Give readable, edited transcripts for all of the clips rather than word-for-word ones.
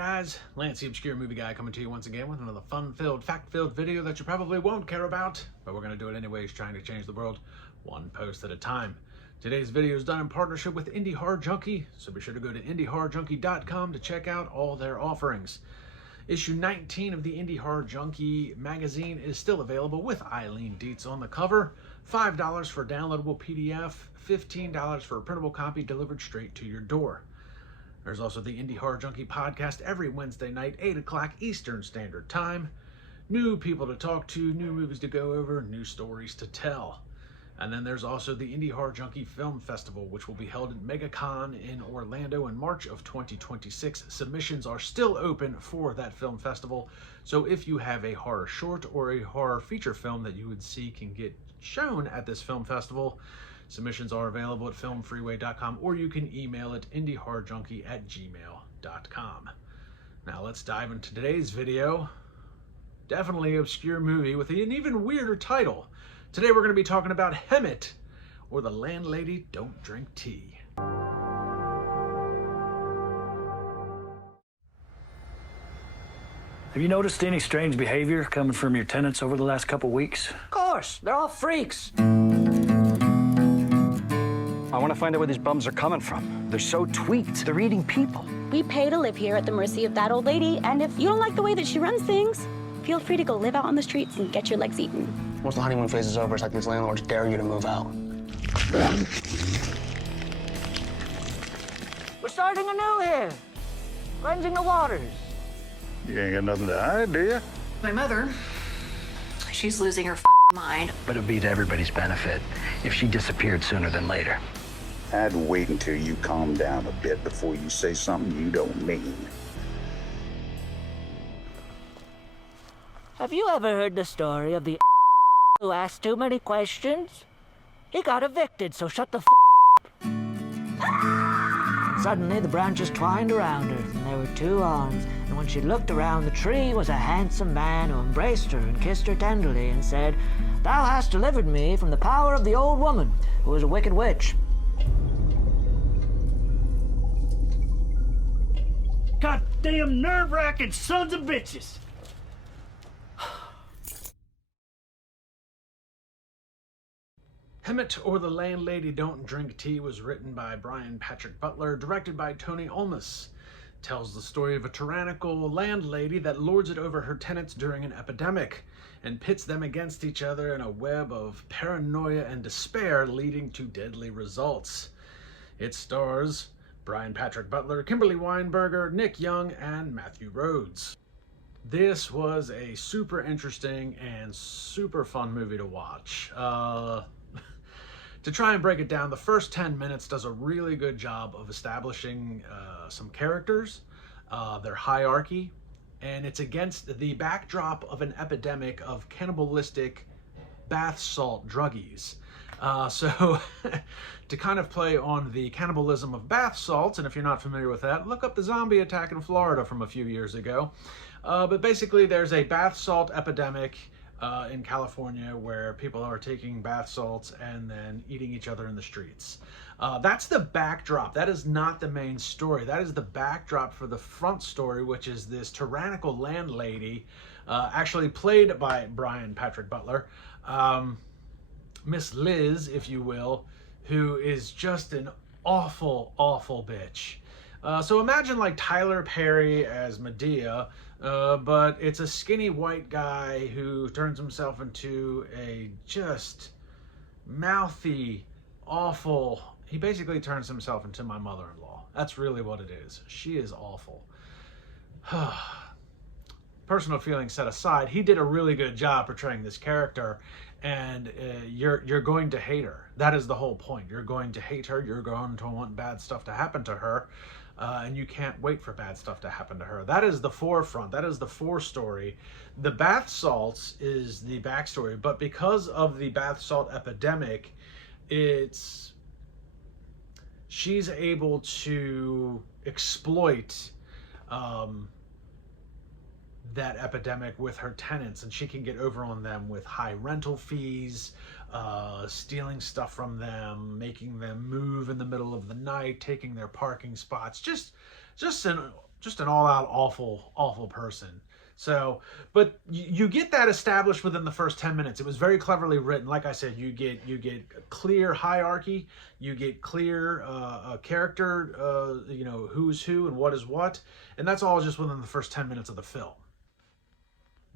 guys? Lance the Obscure Movie Guy coming to you once again with another fun-filled, fact-filled video that you probably won't care about, but we're going to do it anyways, trying to change the world one post at a time. Today's video is done in partnership with Indie Horror Junkie, so be sure to go to indiehorrorjunkie.com to check out all their offerings. Issue 19 of the Indie Horror Junkie magazine is still available with Eileen Dietz on the cover. $5 for a downloadable PDF, $15 for a printable copy delivered straight to your door. There's also the Indie Horror Junkie podcast every Wednesday night, 8 o'clock Eastern Standard Time. New people to talk to, new movies to go over, new stories to tell. And then there's also the Indie Horror Junkie Film Festival, which will be held at MegaCon in Orlando in March of 2026. Submissions are still open for that film festival, so if you have a horror short or a horror feature film that you would see can get shown at this film festival, submissions are available at filmfreeway.com, or you can email it indiehorrorjunkie@gmail.com. Now let's dive into today's video. Definitely obscure movie with an even weirder title. Today we're going to be talking about Hemet, or The Landlady Don't Drink Tea. Have you noticed any strange behavior coming from your tenants over the last couple weeks? Of course, they're all freaks. I want to find out where these bums are coming from. They're so tweaked. They're eating people. We pay to live here at the mercy of that old lady, and if you don't like the way that she runs things, feel free to go live out on the streets and get your legs eaten. Once the honeymoon phase is over, it's like these landlords dare you to move out. We're starting anew here. Cleansing the waters. You ain't got nothing to hide, do you? My mother, she's losing her mind. But it'd be to everybody's benefit if she disappeared sooner than later. I'd wait until you calm down a bit before you say something you don't mean. Have you ever heard the story of the who asked too many questions? He got evicted, so shut the up. Suddenly, the branches twined around her, and there were two arms. And when she looked around, the tree was a handsome man who embraced her and kissed her tenderly and said, "Thou hast delivered me from the power of the old woman, who is a wicked witch." Goddamn nerve-wracking sons of bitches! Hemet, or The Landlady Don't Drink Tea was written by Brian Patrick Butler, directed by Tony Olmos. Tells the story of a tyrannical landlady that lords it over her tenants during an epidemic and pits them against each other in a web of paranoia and despair leading to deadly results. It stars Brian Patrick Butler, Kimberly Weinberger, Nick Young, and Matthew Rhodes. This was a super interesting and super fun movie to watch. To try and break it down, the first 10 minutes does a really good job of establishing some characters, their hierarchy, and it's against the backdrop of an epidemic of cannibalistic bath salt druggies. So to kind of play on the cannibalism of bath salts, and if you're not familiar with that, look up the zombie attack in Florida from a few years ago. But basically there's a bath salt epidemic in California where people are taking bath salts and then eating each other in the streets. That's the backdrop. That is not the main story. That is the backdrop for the front story, which is this tyrannical landlady, actually played by Brian Patrick Butler, Miss Liz, if you will, who is just an awful, awful bitch. So imagine like Tyler Perry as Medea, but it's a skinny white guy who turns himself into a just mouthy, awful, he basically turns himself into my mother-in-law. That's really what it is. She is awful. Personal feelings set aside, he did a really good job portraying this character, and you're going to hate her. That is the whole point. You're going to hate her. You're going to want bad stuff to happen to her. And you can't wait for bad stuff to happen to her. That is the forefront. That is the forestory. The bath salts is the backstory, but because of the bath salt epidemic, she's able to exploit that epidemic with her tenants, and she can get over on them with high rental fees, stealing stuff from them, making them move in the middle of the night, taking their parking spots, just an just an all-out awful person. So, but you get that established within the first 10 minutes. It was very cleverly written. Like I said, you get clear hierarchy, you get clear character, who's who and what is what, and that's all just within the first 10 minutes of the film.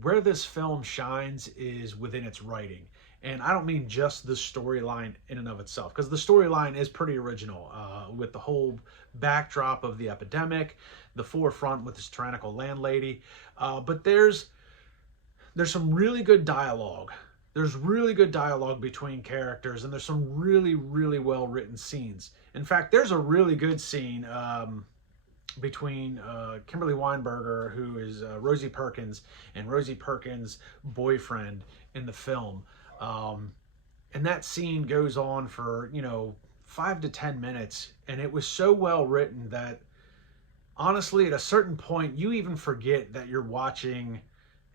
Where this film shines is within its writing. And I don't mean just the storyline in and of itself, because the storyline is pretty original, with the whole backdrop of the epidemic, the forefront with this tyrannical landlady. But there's some really good dialogue. There's really good dialogue between characters, and there's some really, really well-written scenes. In fact, there's a really good scene between Kimberly Weinberger, who is Rosie Perkins, and Rosie Perkins' boyfriend in the film. And that scene goes on for, 5 to 10 minutes, and it was so well written that honestly, at a certain point, you even forget that you're watching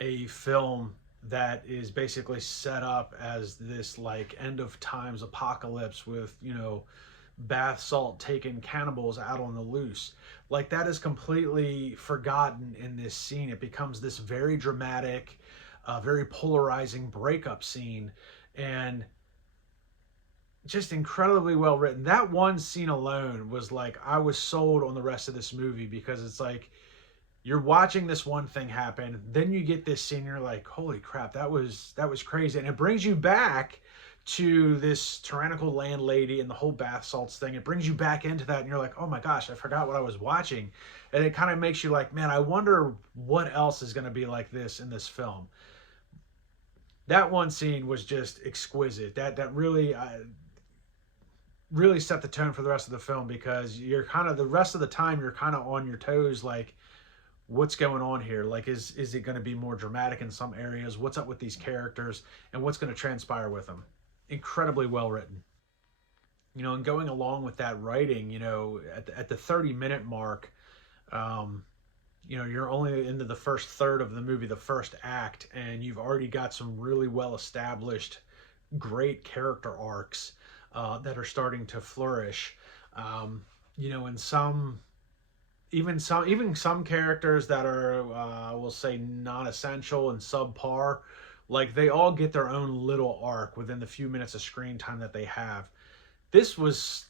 a film that is basically set up as this like end of times apocalypse with, bath salt taking cannibals out on the loose. Like, that is completely forgotten in this scene. It becomes this very dramatic, very polarizing breakup scene, and just incredibly well written. That one scene alone was like, I was sold on the rest of this movie, because it's like, you're watching this one thing happen, then you get this scene, you're like, holy crap, that was crazy. And it brings you back to this tyrannical landlady and the whole bath salts thing. It brings you back into that, and you're like, oh my gosh, I forgot what I was watching. And it kind of makes you like, man, I wonder what else is going to be like this in this film. That one scene was just exquisite. That really really set the tone for the rest of the film, because you're kind of, the rest of the time, you're kind of on your toes, like, what's going on here? Like, is it going to be more dramatic in some areas? What's up with these characters, and what's going to transpire with them? Incredibly well written. And going along with that writing, at the 30-minute mark, you're only into the first third of the movie, the first act, and you've already got some really well-established, great character arcs that are starting to flourish. And some characters that are, we'll say, non-essential and subpar, like, they all get their own little arc within the few minutes of screen time that they have. This was,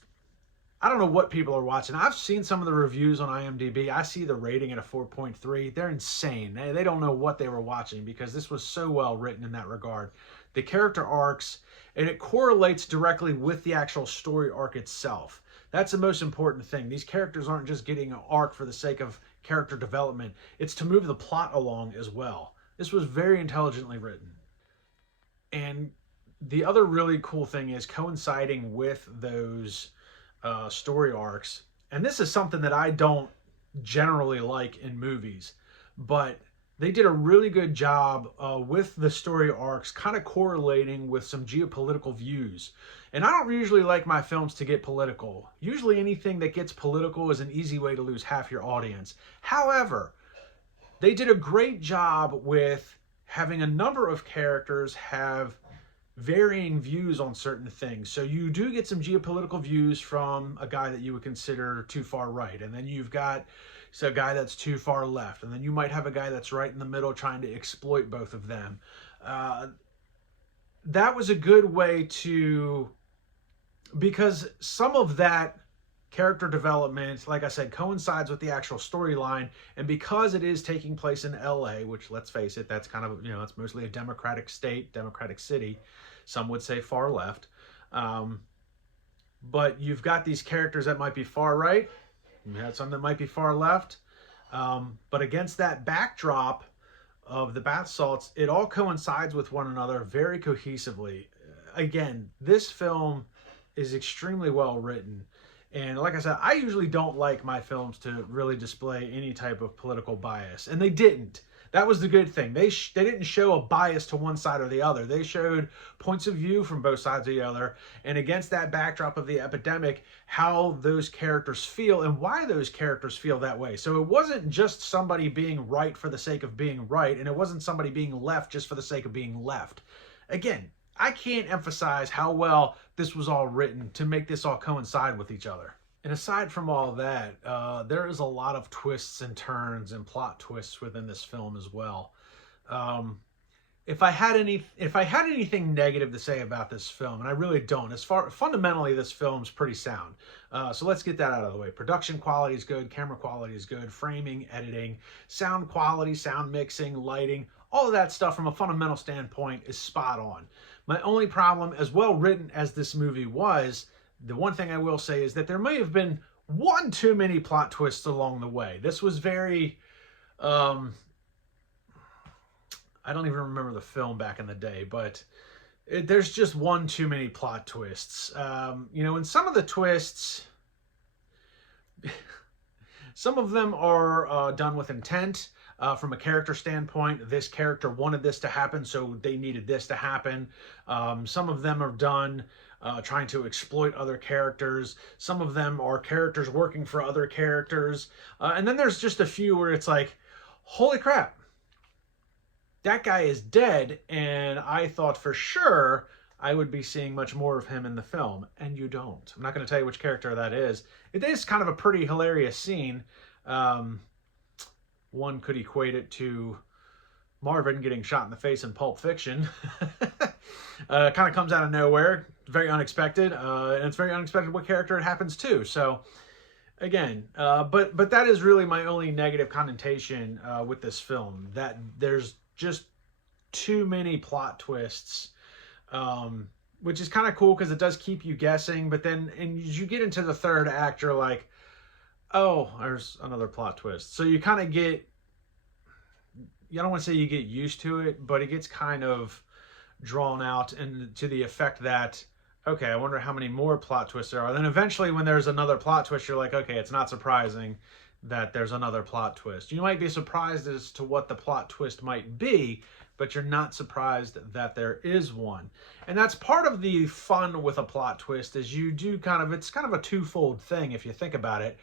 I don't know what people are watching. I've seen some of the reviews on IMDb. I see the rating at a 4.3. They're insane. They don't know what they were watching, because this was so well written in that regard. The character arcs, and it correlates directly with the actual story arc itself. That's the most important thing. These characters aren't just getting an arc for the sake of character development. It's to move the plot along as well. This was very intelligently written. And the other really cool thing is, coinciding with those story arcs, and this is something that I don't generally like in movies, but they did a really good job with the story arcs kind of correlating with some geopolitical views. And I don't usually like my films to get political. Usually anything that gets political is an easy way to lose half your audience. However, they did a great job with having a number of characters have varying views on certain things. So you do get some geopolitical views from a guy that you would consider too far right, and then you've got a guy that's too far left, and then you might have a guy that's right in the middle trying to exploit both of them. That was a good way to, because some of that character development, like I said, coincides with the actual storyline, and because it is taking place in LA, which, let's face it, that's kind of, it's mostly a democratic state, democratic city. Some would say far left. But you've got these characters that might be far right, you had some that might be far left. But against that backdrop of the bath salts, it all coincides with one another very cohesively. Again, this film is extremely well written. And like I said, I usually don't like my films to really display any type of political bias. And they didn't. That was the good thing. They didn't show a bias to one side or the other. They showed points of view from both sides of the other. And against that backdrop of the epidemic, how those characters feel and why those characters feel that way. So it wasn't just somebody being right for the sake of being right. And it wasn't somebody being left just for the sake of being left. Again, I can't emphasize how well this was all written to make this all coincide with each other. And aside from all that, there is a lot of twists and turns and plot twists within this film as well. Um, if I had anything negative to say about this film, and I really don't, fundamentally this film's pretty sound. So let's get that out of the way. Production quality is good, camera quality is good, framing, editing, sound quality, sound mixing, lighting, all of that stuff from a fundamental standpoint is spot on. My only problem, as well written as this movie was, the one thing I will say is that there may have been one too many plot twists along the way. This was very, I don't even remember the film back in the day, but there's just one too many plot twists. And some of the twists, some of them are done with intent. From a character standpoint, this character wanted this to happen, so they needed this to happen. Some of them are done trying to exploit other characters. Some of them are characters working for other characters. And then there's just a few where it's like, holy crap, that guy is dead, and I thought for sure I would be seeing much more of him in the film, and you don't. I'm not going to tell you which character that is. It is kind of a pretty hilarious scene. One could equate it to Marvin getting shot in the face in Pulp Fiction. Kind of comes out of nowhere, very unexpected, and it's very unexpected what character it happens to. So, again, but that is really my only negative connotation with this film. That there's just too many plot twists, which is kind of cool because it does keep you guessing. But then, and as you get into the third act, you're like, oh, there's another plot twist. So you kind of get, I don't want to say you get used to it, but it gets kind of drawn out and to the effect that, okay, I wonder how many more plot twists there are. Then eventually when there's another plot twist, you're like, okay, it's not surprising that there's another plot twist. You might be surprised as to what the plot twist might be, but you're not surprised that there is one. And that's part of the fun with a plot twist, is you do it's kind of a twofold thing if you think about it.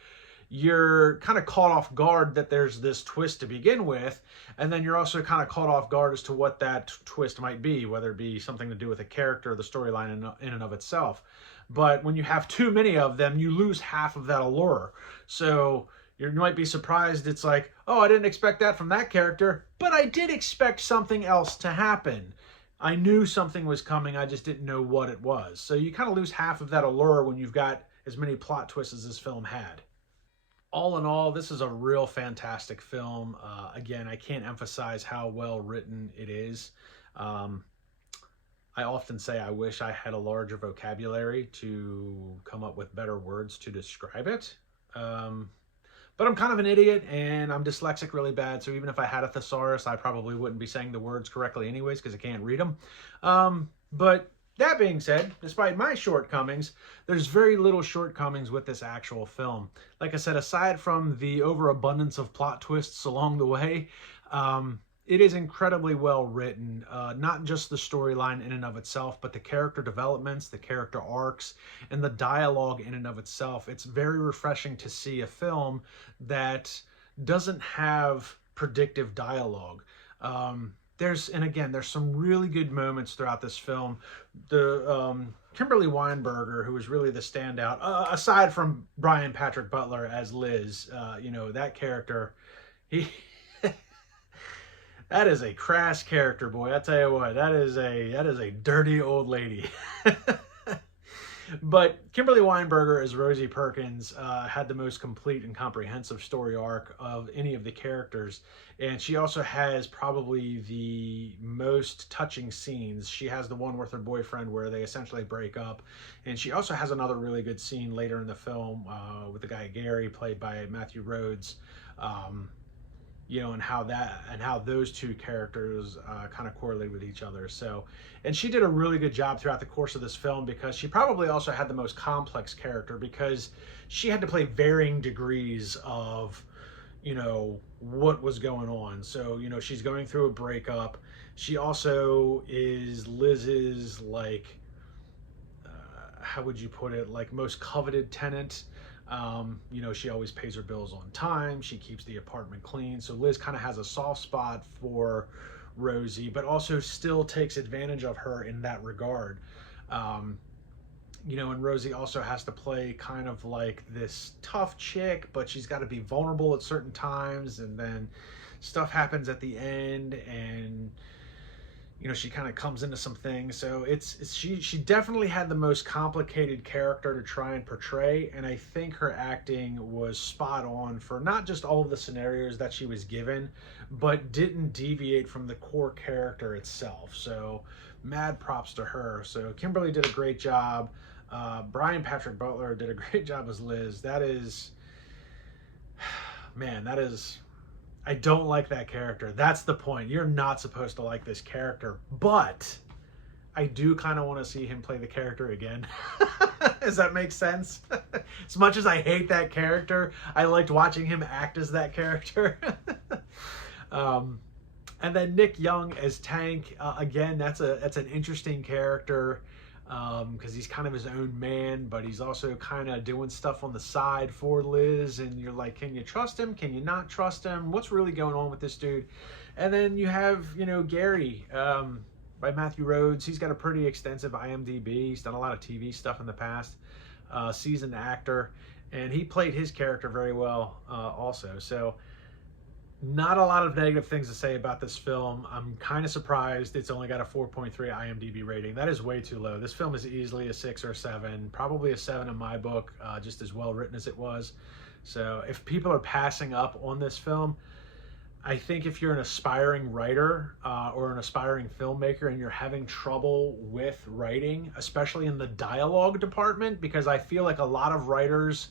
You're kind of caught off guard that there's this twist to begin with, and then you're also kind of caught off guard as to what that twist might be, whether it be something to do with a character or the storyline in and of itself. But when you have too many of them, you lose half of that allure. So you might be surprised. It's like, oh, I didn't expect that from that character, but I did expect something else to happen. I knew something was coming, I just didn't know what it was. So you kind of lose half of that allure when you've got as many plot twists as this film had. All in all, this is a real fantastic film. Again, I can't emphasize how well written it is. I often say I wish I had a larger vocabulary to come up with better words to describe it. But I'm kind of an idiot, and I'm dyslexic really bad, so even if I had a thesaurus, I probably wouldn't be saying the words correctly anyways, because I can't read them. But that being said, despite my shortcomings, there's very little shortcomings with this actual film. Like I said, aside from the overabundance of plot twists along the way, it is incredibly well written. Not just the storyline in and of itself, but the character developments, the character arcs, and the dialogue in and of itself. It's very refreshing to see a film that doesn't have predictive dialogue. There's some really good moments throughout this film. The Kimberly Weinberger, who was really the standout, aside from Brian Patrick Butler as Liz, that character, that is a crass character, boy. I tell you what, that is a dirty old lady. But Kimberly Weinberger as Rosie Perkins had the most complete and comprehensive story arc of any of the characters. And she also has probably the most touching scenes. She has the one with her boyfriend where they essentially break up. And she also has another really good scene later in the film with the guy Gary, played by Matthew Rhodes. And how those two characters kind of correlate with each other. So, and she did a really good job throughout the course of this film, because she probably also had the most complex character, because she had to play varying degrees of, what was going on. So, she's going through a breakup. She also is Liz's, how would you put it, most coveted tenant. She always pays her bills on time. She keeps the apartment clean. So Liz kind of has a soft spot for Rosie, but also still takes advantage of her in that regard. You know, and Rosie also has to play kind of like this tough chick, but she's got to be vulnerable at certain times, and then stuff happens at the end, and you know, she kind of comes into some things. So she definitely had the most complicated character to try and portray, and I think her acting was spot on for not just all of the scenarios that she was given, but didn't deviate from the core character itself. So mad props to her. So Kimberly did a great job. Brian Patrick Butler did a great job as Liz. That is, man, that is, I don't like that character. That's the point. You're not supposed to like this character, but I do kind of want to see him play the character again. Does that make sense? As much as I hate that character, I liked watching him act as that character. And then Nick Young as Tank, again, that's an interesting character. Because he's kind of his own man, but he's also kind of doing stuff on the side for Liz, and you're like, can you trust him? Can you not trust him? What's really going on with this dude? And then you have, you know, Gary by Matthew Rhodes. He's got a pretty extensive IMDb. He's done a lot of TV stuff in the past. Seasoned actor, and he played his character very well also. So not a lot of negative things to say about this film. I'm kind of surprised it's only got a 4.3 IMDb rating. That is way too low. This film is easily a 6 or 7, probably a 7 in my book, just as well written as it was. So if people are passing up on this film, I think if you're an aspiring writer or an aspiring filmmaker and you're having trouble with writing, especially in the dialogue department, because I feel like a lot of writers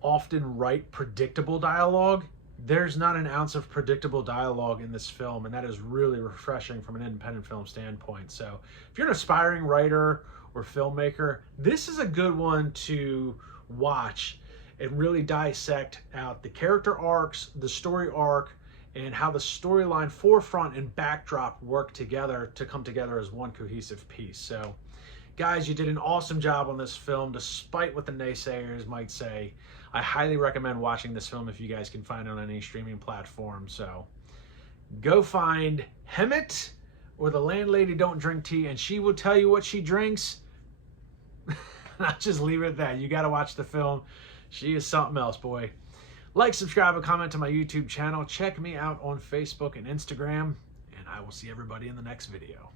often write predictable dialogue. There's not an ounce of predictable dialogue in this film, and that is really refreshing from an independent film standpoint. So if you're an aspiring writer or filmmaker, this is a good one to watch and really dissect out the character arcs, the story arc, and how the storyline forefront and backdrop work together to come together as one cohesive piece. So guys, you did an awesome job on this film, despite what the naysayers might say. I highly recommend watching this film if you guys can find it on any streaming platform. So go find Hemet or The Landlady Don't Drink Tea, and she will tell you what she drinks. I'll just leave it at that. You got to watch the film. She is something else, boy. Like, subscribe, and comment to my YouTube channel. Check me out on Facebook and Instagram, and I will see everybody in the next video.